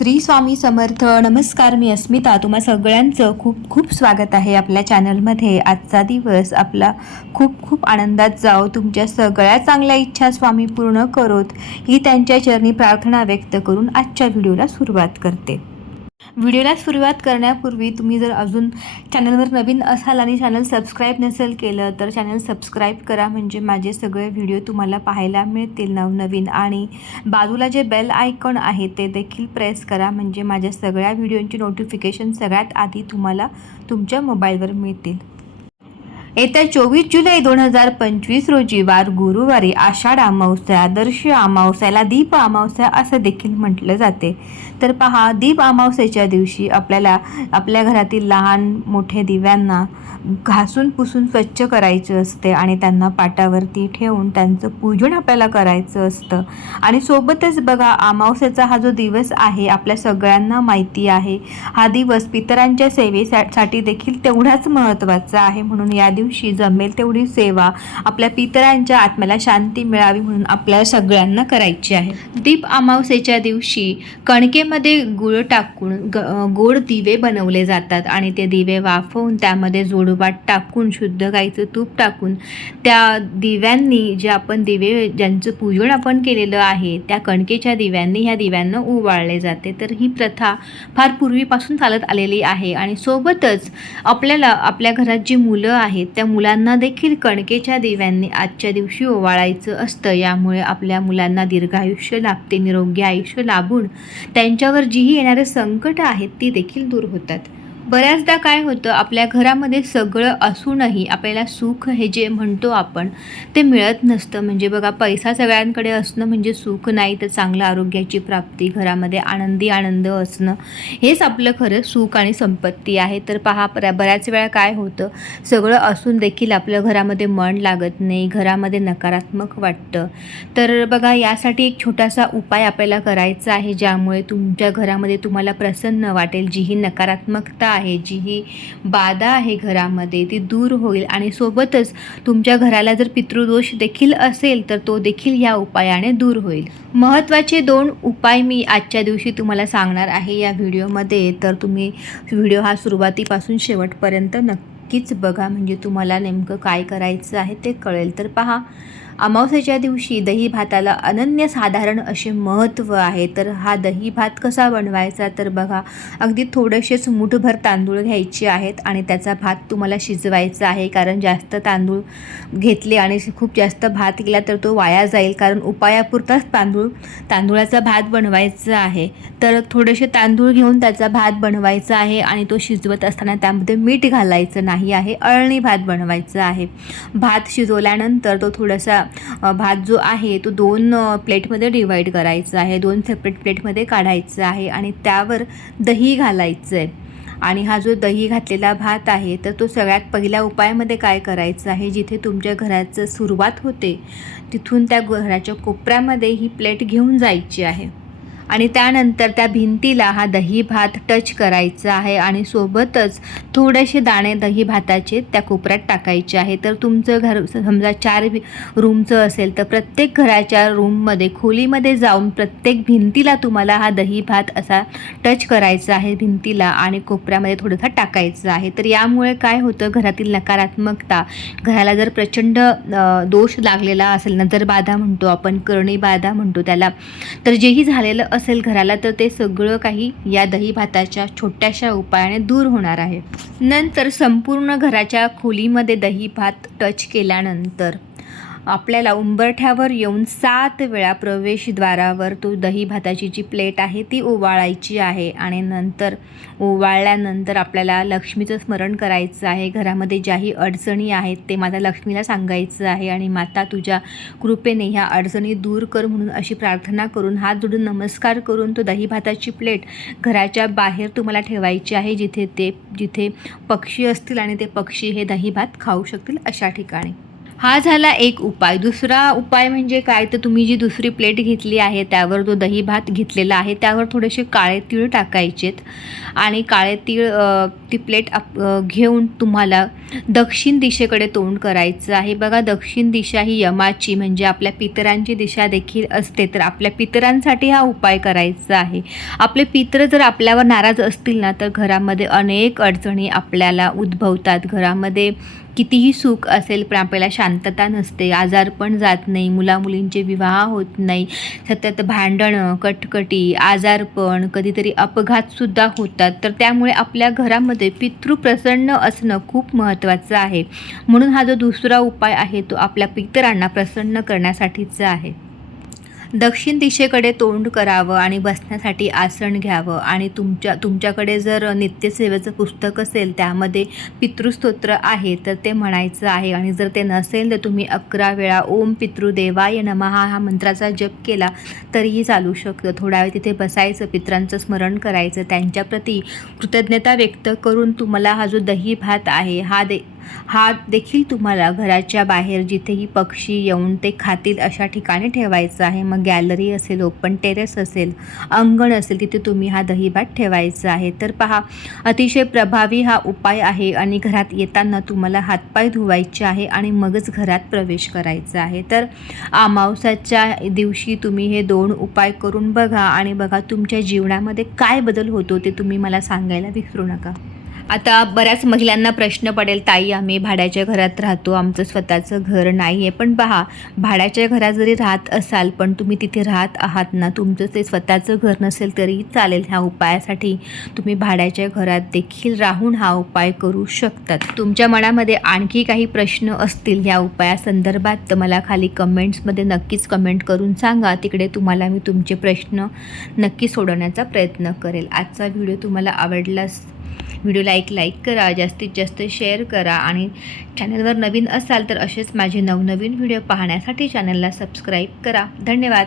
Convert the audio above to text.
श्री स्वामी समर्थ. नमस्कार, मी अस्मिता. तुम्हा सगळ्यांचं खूप खूप स्वागत आहे आपल्या चॅनलमध्ये. आजचा दिवस आपला खूप खूप आनंदात जाओ. तुमच्या सगळ्या चांगल्या इच्छा स्वामी पूर्ण करोत ही त्यांच्या चरणी प्रार्थना व्यक्त करून आजच्या व्हिडिओला सुरुवात करते. व्हिडिओला सुरुवात करण्यापूर्वी तुम्ही जर अजून चॅनलवर नवीन असाल आणि चॅनल सबस्क्राईब नसेल केलं तर चॅनल सबस्क्राईब करा, म्हणजे माझे सगळे व्हिडिओ तुम्हाला पाहायला मिळतील नवनवीन. आणि बाजूला जे बेल आयकॉन आहे ते देखील प्रेस करा, म्हणजे माझ्या सगळ्या व्हिडिओंची नोटिफिकेशन सगळ्यात आधी तुम्हाला तुमच्या मोबाईलवर मिळतील. येत्या 24 जुलै 2025 रोजी वार गुरुवारी आषाढ अमावस्या, आदर्श अमावस्याला दीप अमावस्या असं देखील म्हटलं जाते. तर पहा, दीप अमावस्येच्या दिवशी आपल्याला आपल्या घरातील लहान मोठे दिव्यांना घासून पुसून स्वच्छ करायचं असते आणि त्यांना पाटावरती ठेवून त्यांचं पूजन आपल्याला करायचं असतं. आणि सोबतच बघा, अमावस्येचा हा जो दिवस आहे आपल्या सगळ्यांना माहिती आहे, हा दिवस पितरांच्या सेवेसाठी देखील तेवढाच महत्त्वाचा आहे. म्हणून या दिवशी जमेल तेवढी सेवा आपल्या पितरांच्या आत्म्याला शांती मिळावी म्हणून आपल्याला सगळ्यांना करायची आहे. दीप अमावस्येच्या दिवशी कणकेमध्ये गुळ टाकून गोड दिवे बनवले जातात आणि ते दिवे वाफवून त्यामध्ये जोडवाट टाकून शुद्ध गाईचं तूप टाकून त्या दिव्यांनी जे आपण दिवे ज्यांचं पूजन आपण केलेलं आहे त्या कणकेच्या दिव्यांनी ह्या दिव्यांना ओवाळले जाते. तर ही प्रथा फार पूर्वीपासून चालत आलेली आहे. आणि सोबतच आपल्याला आपल्या घरात जी मुलं आहेत त्या मुलांना देखील कणकेच्या दिव्यांनी आजच्या दिवशी ओवाळायचं असतं. यामुळे आपल्या मुलांना दीर्घायुष्य लाभते, निरोगी आयुष्य लाभून त्यांच्यावर जीही येणारे संकट आहेत ती देखील दूर होतात. बऱ्याचदा काय होतं, आपल्या घरामध्ये सगळं असूनही आपल्याला सुख हे जे म्हणतो आपण ते मिळत नसतं. म्हणजे बघा, पैसा सगळ्यांकडे असणं म्हणजे सुख नाही, तर चांगलं आरोग्याची प्राप्ती, घरामध्ये आनंदी आनंद असणं हेच आपलं खरं सुख आणि संपत्ती आहे. तर पहा, बऱ्याच वेळा काय होतं, सगळं असून देखील आपल्या घरामध्ये मन लागत नाही, घरामध्ये नकारात्मक वाटतं. तर बघा, यासाठी एक छोटासा उपाय आपल्याला करायचा आहे, ज्यामुळे तुमच्या घरामध्ये तुम्हाला प्रसन्न वाटेल. जी ही नकारात्मकता आहे, जी ही बाधा आहे घरामध्ये ती दूर होईल. आणि सोबतच तुमच्या घराला जर पितृदोष देखील असेल तर तो देखील या उपायाने दूर होईल. महत्त्वाचे 2 उपाय मी आजच्या दिवशी तुम्हाला सांगणार आहे या व्हिडिओमध्ये. तर तुम्ही व्हिडिओ हा सुरुवातीपासून शेवटपर्यंत नक्कीच बघा, म्हणजे तुम्हाला नेमकं काय करायचं आहे ते कळेल. तर पहा, अमावस्येच्या दिवशी दही भाताला अनन्यसाधारण असे महत्त्व आहे. तर हा दही भात कसा बनवायचा, तर बघा, अगदी थोडेसेच मूठभर तांदूळ घ्यायचे आहेत आणि त्याचा भात तुम्हाला शिजवायचा आहे. कारण जास्त तांदूळ घेतले आणि खूप जास्त भात केला तर तो वाया जाईल, कारण उपायापुरताच तांदूळाचा भात बनवायचा आहे. तर थोडेसे तांदूळ घेऊन त्याचा भात बनवायचा आहे आणि तो शिजवत असताना त्यामध्ये मीठ घालायचं नाही आहे. अळणी भात बनवायचा आहे. भात शिजवल्यानंतर तो थोडासा भात जो आहे तो 2 प्लेटमध्ये डिवाईड करायचा आहे, 2 सेपरेट प्लेटमध्ये काढायचं आहे आणि त्यावर दही घालायचं आहे. आणि हा जो दही घातलेला भात आहे तर तो सगळ्यात पहिल्या उपायामध्ये काय करायचं आहे, जिथे तुमच्या घराचं सुरुवात होते तिथून त्या घराच्या कोपऱ्यामध्ये ही प्लेट घेऊन जायची आहे आणि त्यानंतर त्या भिंतीला हा दही भात टच करायचा आहे आणि सोबतच थोडेसे दाणे दही भाताचे त्या कोपऱ्यात टाकायचे आहे. तर तुमचं घर समजा 4 रूमचं असेल तर प्रत्येक घराच्या रूममध्ये खोलीमध्ये जाऊन प्रत्येक भिंतीला तुम्हाला हा दही भात असा टच करायचा आहे भिंतीला आणि कोपऱ्यामध्ये थोडासा टाकायचं आहे. तर यामुळे काय होतं, घरातील नकारात्मकता, घराला जर प्रचंड दोष लागलेला असेल, नजरबाधा म्हणतो आपण, करणी बाधा म्हणतो त्याला, तर जेही झालेलं असेल घराला तर ते सगळं काही या दही भाताच्या छोट्याशा उपायाने दूर होणार आहे. नंतर संपूर्ण घराच्या खोलीमध्ये दही भात टच केल्यानंतर आपल्याला उंबरठ्यावर येऊन 7 वेळा प्रवेशद्वारावर तो दही भाताची जी प्लेट आहे ती ओवाळायची आहे. आणि नंतर ओवाळल्यानंतर आपल्याला लक्ष्मीचं स्मरण करायचं आहे. घरामध्ये ज्याही अडचणी आहेत ते माता लक्ष्मीला सांगायचं आहे आणि माता तुझ्या कृपेने ह्या अडचणी दूर कर म्हणून अशी प्रार्थना करून हात जोडून नमस्कार करून तो दही भाताची प्लेट घराच्या बाहेर तुम्हाला ठेवायची आहे, जिथे पक्षी असतील आणि ते पक्षी हे दही भात खाऊ शकतील अशा ठिकाणी. हा झाला एक उपाय. दुसरा उपाय म्हणजे काय, तर तुम्ही जी दुसरी प्लेट घेतली आहे त्यावर जो दही भात घेतलेला आहे त्यावर थोडेसे काळे तीळ टाकायचेत आणि काळे तीळ ती प्लेट घेऊन तुम्हाला दक्षिण दिशेकडे तोंड करायचं आहे. बघा, दक्षिण दिशा ही यमाची म्हणजे आपल्या पितरांची दिशा देखील असते, तर आपल्या पितरांसाठी हा उपाय करायचा आहे. आपले पितर जर आपल्यावर नाराज असतील ना, तर घरामध्ये अनेक अडचणी आपल्याला उद्भवतात. घरामध्ये कितीही सुख असेल पण आपल्याला शांतता नसते, आजारपण जात नाही, मुलामुलींचे विवाह होत नाही, सतत भांडणं, कटकटी, आजारपण, कधीतरी अपघातसुद्धा होतात. तर त्यामुळे आपल्या घरामध्ये पितृ प्रसन्न असणं खूप महत्त्वाचं आहे. म्हणून हा जो दुसरा उपाय आहे तो आपल्या पितरांना प्रसन्न करण्यासाठीचा आहे. दक्षिण दिशेकडे तोंड करावं आणि बसण्यासाठी आसन घ्यावं आणि तुमच्याकडे जर नित्यसेवेचं पुस्तक असेल त्यामध्ये पितृस्तोत्र आहे तर ते म्हणायचं आहे आणि जर ते नसेल तर तुम्ही 11 वेळा ओम पितृदेवाय नमः हा मंत्राचा जप केला तरीही चालू शकतं. थोडा वेळ तिथे बसायचं, पितरांचं स्मरण करायचं, त्यांच्याप्रती कृतज्ञता व्यक्त करून तुम्हाला हा जो दही भात आहे हा देखील तुम्हाला घराच्या बाहेर जिथेही पक्षी येऊन ते खातील अशा ठिकाणी ठेवायचं आहे. मग गॅलरी असेल, ओपन टेरेस असेल, अंगण असेल, तिथे तुम्ही हा दहीभात ठेवायचा आहे. तर पहा, अतिशय प्रभावी हा उपाय आहे आणि घरात येताना तुम्हाला हातपाय धुवायचे आहे आणि मगच घरात प्रवेश करायचा आहे. तर अमावस्याच्या दिवशी तुम्ही हे 2 उपाय करून बघा आणि बघा तुमच्या जीवनामध्ये काय बदल होतो ते तुम्ही मला सांगायला विसरू नका. आता बऱ्याच महिलांना प्रश्न पडेल, ताई आम्ही भाड्याच्या घरात राहतो, आमचं स्वतःचं घर नाही आहे. पण पहा, भाड्याच्या घरात जरी राहत असाल पण तुम्ही तिथे राहत आहात ना, तुमचं ते स्वतःचं घर नसेल तरीही चालेल. ह्या उपायासाठी तुम्ही भाड्याच्या घरात देखील राहून हा उपाय करू शकतात. तुमच्या मनामध्ये आणखी काही प्रश्न असतील ह्या उपायासंदर्भात तर मला खाली कमेंट्समध्ये नक्कीच कमेंट करून सांगा. तिकडे तुम्हाला मी तुमचे प्रश्न नक्की सोडवण्याचा प्रयत्न करेल. आजचा व्हिडिओ तुम्हाला आवडलाच व्हिडिओला लाईक करा, जास्तीत जास्त शेअर करा आणि चॅनलवर नवीन असाल तर असेच माझे नवनवीन व्हिडिओ पाहण्यासाठी चॅनलला सबस्क्राईब करा. धन्यवाद.